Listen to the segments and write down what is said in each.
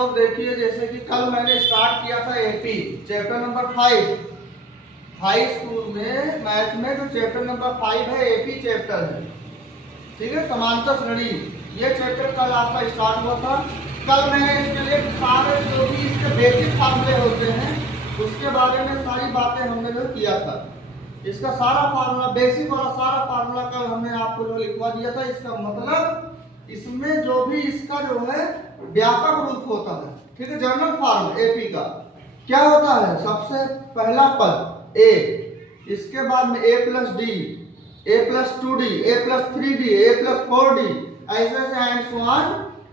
लोग देखिए, जैसे कि कल मैंने स्टार्ट किया था AP chapter number 5 high school में मैथ में। जो चैप्टर नंबर 5 है एपी चैप्टर है, ठीक है, समांतर श्रेणी। ये चैप्टर कल आपका स्टार्ट हुआ था। कल मैंने इसके लिए सारे जो भी इसके बेसिक फार्मूले होते हैं उसके बारे में सारी बातें हमने जो किया था। इसका सारा फार्मूला, बेसिक वाला सारा फार्मूला कल हमने आपको जो लिखवा दिया था। इसका मतलब इसमें जो भी इसका जो है व्यापक रूप होता है, ठीक है, जनरल फॉर्म एपी का क्या होता है। सबसे पहला पद ए, इसके बाद में ए प्लस डी, ए प्लस 2d, ए प्लस 3d, ए प्लस 4d, ऐसे से एंड सो ऑन।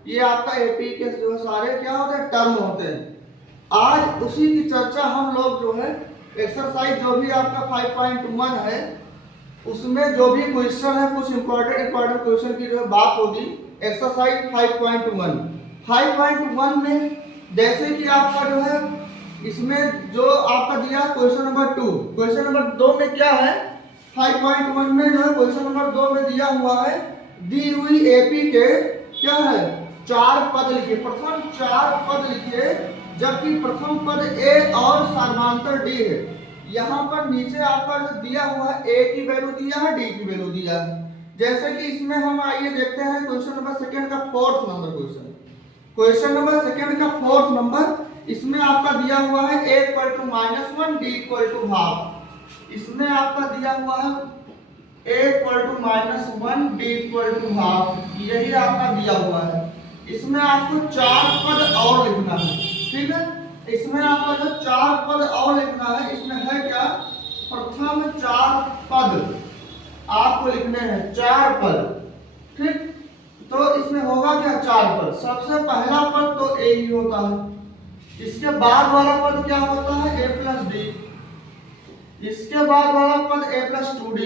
ये आपका एपी के जो सारे क्या होते हैं, टर्म होते हैं। आज उसी की चर्चा हम लोग जो है एक्सरसाइज जो भी आपका 5.1 है उसमें जो भी क्वेश्चन है, कुछ इंपॉर्टेंट क्वेश्चन की जो बात होगी। एक्सरसाइज 5.1 में जैसे कि आपका जो है इसमें जो आपका दिया क्वेश्चन नंबर 2, क्वेश्चन नंबर 2 में क्या है, 5.1 में जो है क्वेश्चन नंबर 2 में दिया हुआ है दी हुई एपी के क्या है 4 पद लिखिए। प्रथम 4 पद लिखिए, जबकि प्रथम पद ए और समांतर डी है। यहाँ पर नीचे आपका जो दिया हुआ है ए की वैल्यू दिया है, डी की वैल्यू दिया है। जैसे कि इसमें हम आइए देखते हैं क्वेश्चन नंबर सेकंड का 4th number question, question number second का 4th नंबर। इसमें आपका दिया हुआ है a equal to -1 d equal to half. इसमें आपका दिया हुआ है a equal to -1 d equal to half, यही आपका दिया हुआ है। इसमें आपको 4 पद और लिखना है, ठीक है। इसमें आपका जो 4 पद और लिखना है, इसमें है क्या, प्रथम 4 पद आपको लिखने हैं, 4 पद, ठीक। तो इसमें होगा क्या 4 पद। सबसे पहला पद तो ए ही होता है। इसके बाद वाला पद क्या होता है, a प्लस डी। इसके बाद वाला पद a प्लस 2d।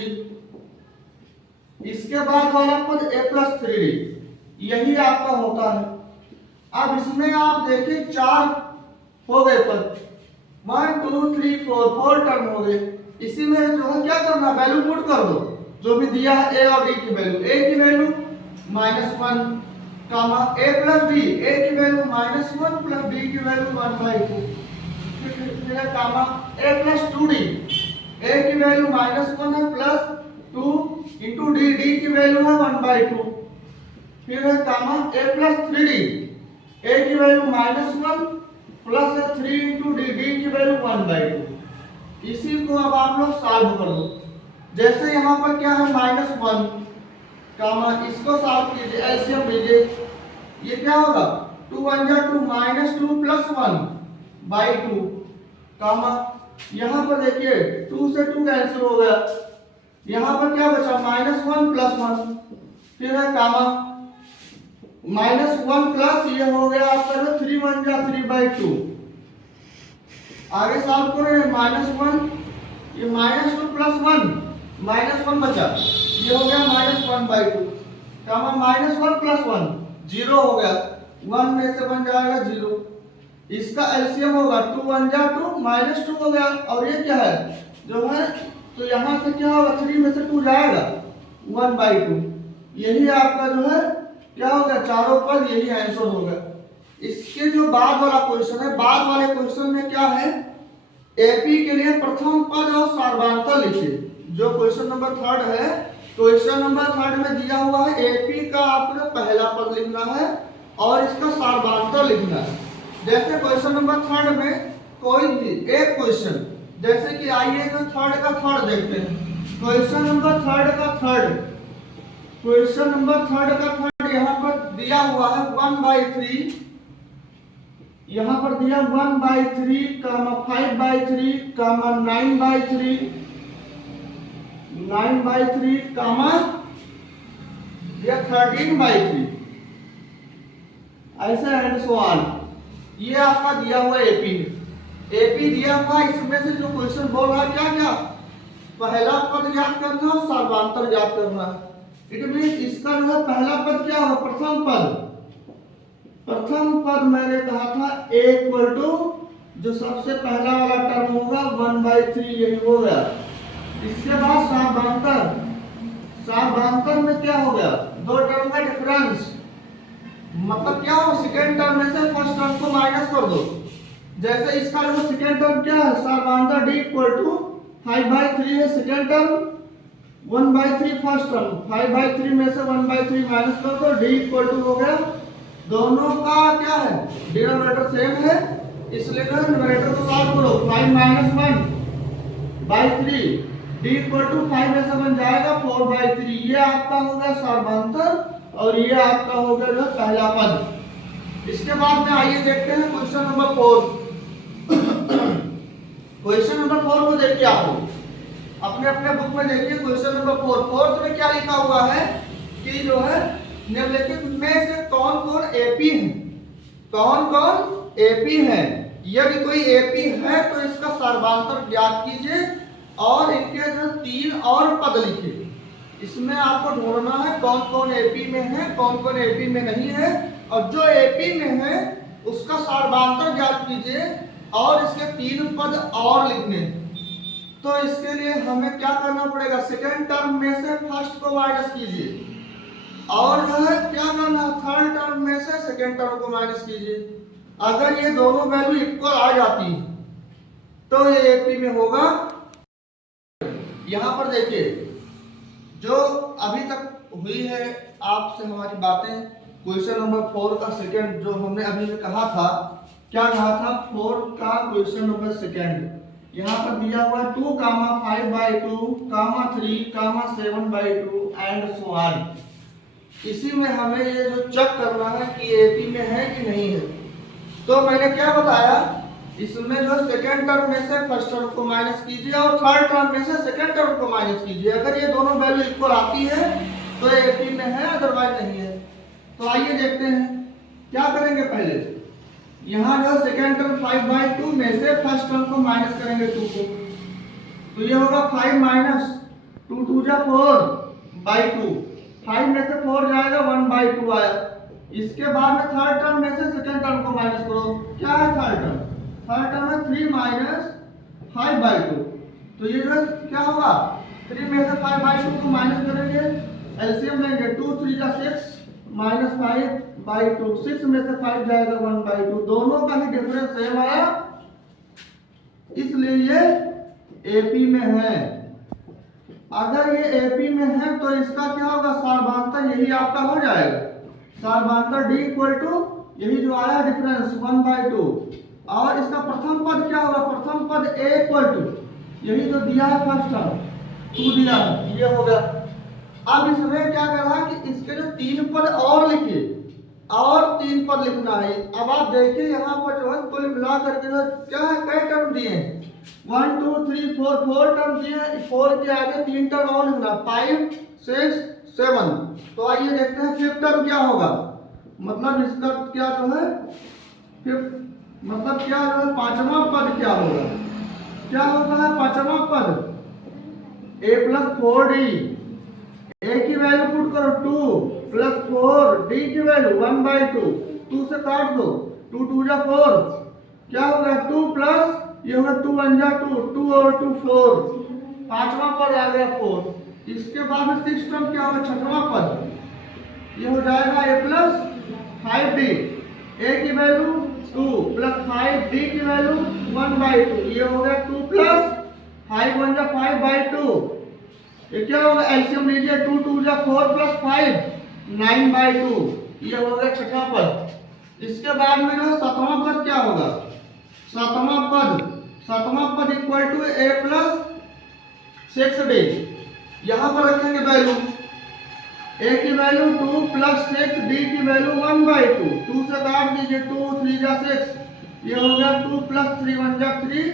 इसके बाद वाला पद a प्लस 3d, यही आपका होता है। अब इसमें आप देखिए 4 हो गए पद, 1 2 3 4 टर्म हो गए। इसी में जो है क्या करना, वैल्यू पुट कर दो जो भी दिया है ए और डी की वैल्यू। ए की value -1 comma a plus d, a की वैल्यू -1 प्लस डी की वैल्यू 1/2, फिर है comma a plus 2d, a की वैल्यू -1 है प्लस 2 इंटू डी, डी की वैल्यू है 1/2, फिर है comma a plus 3d, a की value -1 plus 3 into d, d की वैल्यू 1/2। इसी को अब आप लोग सॉल्व कर दो। जैसे यहाँ पर क्या है -1 कामा, इसको सॉल्व कीजिए, एलसीएम लीजिए, ये क्या होगा 2 1 जा 2 -2 प्लस 1/2 कामा, यहाँ पर देखिए 2 से 2 कैंसिल हो गया। यहाँ पर क्या बचा -1 प्लस 1, फिर है कामा -1 प्लस ये हो गया आपका जो 3 1 जा 3/2। आगे सॉल्व करें, -1 ये -2 प्लस 1, -1 बचा, ये हो गया -1/2 कामा -1 प्लस 1 0 हो गया, 1 में से बन जाएगा 0। इसका एलसीएम होगा 2 1 जा 2 -2 हो गया, और ये क्या है जो है, तो यहाँ से क्या होगा 3 में से 2 जाएगा 1/2। यही आपका जो है क्या हो गया, चारों पद, यही आंसर होगा। इसके जो बाद वाला क्वेश्चन है, बाद वाले क्वेश्चन में क्या है, एपी के लिए प्रथम पद और सार्वधातुक लिखिए। जो क्वेश्चन नंबर 3 है, क्वेश्चन नंबर 3 में दिया हुआ है एपी का आपको पहला पद लिखना है और इसका सार्वधातुक लिखना है। जैसे क्वेश्चन नंबर 3 में कोई भी एक क्वेश्चन, जैसे कि आइए जो 3 का 3 देखते हैं। क्वेश्चन नंबर 3 का 3, क्वेश्चन नंबर 3 का 3 यहाँ पर दिया हुआ है 1/3, यहाँ पर दिया 1/3 कामा 5/3 कामा 9/3 कामा या 13/3, ऐसे एंड सो ऑन। ये आपका दिया हुआ एपी है। एपी दिया हुआ, इसमें से जो क्वेश्चन बोल रहा है क्या क्या, पहला पद ज्ञात करना और सार्वधातुक ज्ञात करना है। इट मींस इसका जो है पहला पद क्या होगा, प्रथम पद। प्रथम पद मैंने कहा था a इक्वल टू जो सबसे पहला वाला टर्म होगा 1/3, यही हो गया। इसके बाद सार्वधातुक, सार्वधातुक में क्या हो गया, 2 टर्म का डिफरेंस, मतलब क्या हो, सेकेंड टर्म में से फर्स्ट टर्म को कर दो। जैसे इसका जो सेकेंड टर्म क्या है, सार्वधातुक डी इक्वल टू 5/3 है सेकेंड टर्म, 1/3 फर्स्ट टर्म। 5/3 में से 1/3 माइनस कर दो, डी इक्वल टू हो गया, दोनों का क्या है, डिनोमिनेटर सेम है, इसलिए न्यूमरेटर को सॉल्व करो। 5 - 1/3 डी इक्वल टू 5 में से बन जाएगा 4/3। ये आपका हो गया सार्वधातुक और ये आपका हो गया जो पहला पद। इसके बाद में आइए देखते हैं क्वेश्चन नंबर 4। क्वेश्चन नंबर 4 को देखिए, आप अपने अपने बुक में देखिए क्वेश्चन नंबर 4। फोर्थ में क्या लिखा हुआ है कि जो है निम्नलिखित में से कौन कौन एपी है, कौन कौन एपी है। यदि कोई एपी है तो इसका सार्वधातुक ज्ञात कीजिए और इनके जो 3 और पद लिखिए। इसमें आपको ढूंढना है कौन कौन एपी में है, कौन कौन एपी में नहीं है, और जो एपी में है उसका सार्वधातुक ज्ञात कीजिए और इसके 3 पद और लिखने। तो इसके लिए हमें क्या करना पड़ेगा, सेकेंड टर्म में से फर्स्ट को माइनस कीजिए और जो है क्या करना, थर्ड टर्म में से सेकेंड टर्म को माइनस कीजिए। अगर ये दोनों वैल्यू इक्वल आ जाती है तो ये एपी में होगा। यहां पर देखिए जो अभी तक हुई है आपसे हमारी बातें, क्वेश्चन नंबर 4 का सेकेंड जो हमने अभी में कहा था, क्या कहा था, 4 का क्वेश्चन नंबर सेकेंड यहाँ पर दिया हुआ 2, 5/2, 3, 7/2 एंड सो ऑन। इसी में हमें ये जो चेक करना है कि एपी में है कि नहीं है। तो मैंने क्या बताया, इसमें जो सेकेंड टर्म में से फर्स्ट टर्म को माइनस कीजिए और थर्ड टर्म में से सेकेंड टर्म को माइनस कीजिए। अगर ये दोनों वैल्यू इक्वल आती है तो ये एपी में है, अदरवाइज नहीं है। तो आइए देखते हैं क्या करेंगे। पहले यहाँ जो सेकेंड टर्म 5/2 में से फर्स्ट टर्म को माइनस करेंगे 2 को, तो ये होगा 5 - 2 2 जा 4/2। 5 में से 4 जाएगा, 1/2 आया। इसके बाद में थर्ड टर्म में से सेकेंड टर्म को माइनस करो। क्या है थर्ड टर्म, थर्ड टर्म है 3 - 5/2। तो ये जो क्या होगा, 3 में से 5/2 को माइनस करेंगे, एलसीएम लेंगे, 2 3 जा 6 -5/2। 6 में से 5 जाएगा 1/2। दोनों का ही डिफरेंस सेम आया, इसलिए ये एपी में है। अगर ये एपी में है तो इसका क्या होगा, सार्वधातुक यही आपका हो जाएगा, सार्वधातुक डी इक्वल टू यही जो आया डिफरेंस 1/2। और इसका प्रथम पद क्या होगा, प्रथम पद ए इक्वल टू यही जो दिया है फर्स्ट टर्म 2 दिया है, ये हो गया। अब इसमें क्या करना है कि इसके जो 3 पद और लिखिए और 3 पद लिखना है। अब आप देखिए यहाँ पर जो है कुल मिला करके क्या है, कई टर्म दिए हैं, 1 2 3 4 टर्म दिए हैं। 4 के आगे 3 टर्म और लिखना, 5 6 7। तो आइए देखते हैं फिफ्थ टर्म क्या होगा, मतलब इसका क्या जो है फिफ्थ मतलब क्या जो है पांचवा पद क्या होगा, क्या होता है पांचवा पद, a + 4d। a की वैल्यू पुट करो 2 + 4, d की वैल्यू 1/2। 2 से काट दो, 2 2 जा 4, क्या होगा 2 प्लस ये होगा 2 1 जा 2, 2 और 2 4। पांचवा पद आ गया 4। इसके बाद में सिक्स टर्म क्या होगा, छठवां पद, ये हो जाएगा a + 5d। a की वैल्यू 2 + 5, d की वैल्यू 1/2। ये हो गया 2 + 5 1 जा 5/2। ये क्या होगा, एलसीएम लीजिए, 2 2 जा 4 + 5 9/2। ये हो गया छठवां पद। इसके बाद में जो सातवां पद क्या होगा, सातवां पद इक्वल टू a + 6d। यहां पर रखेंगे वैल्यू, a की वैल्यू 2 + 6, d की वैल्यू 1/2। 2 से काट दीजिए, 2 3 जा 6, ये हो गया 2 + 3 1 जा 3,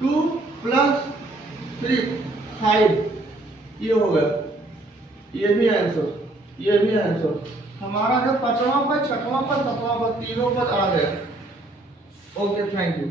2 + 3 5। ये हो गया, ये भी आंसर, ये भी आंसर। हमारा जो पांचवा पद, छठवां पद, सातवां पद, तीनों पद आ गए। Okay, thank you.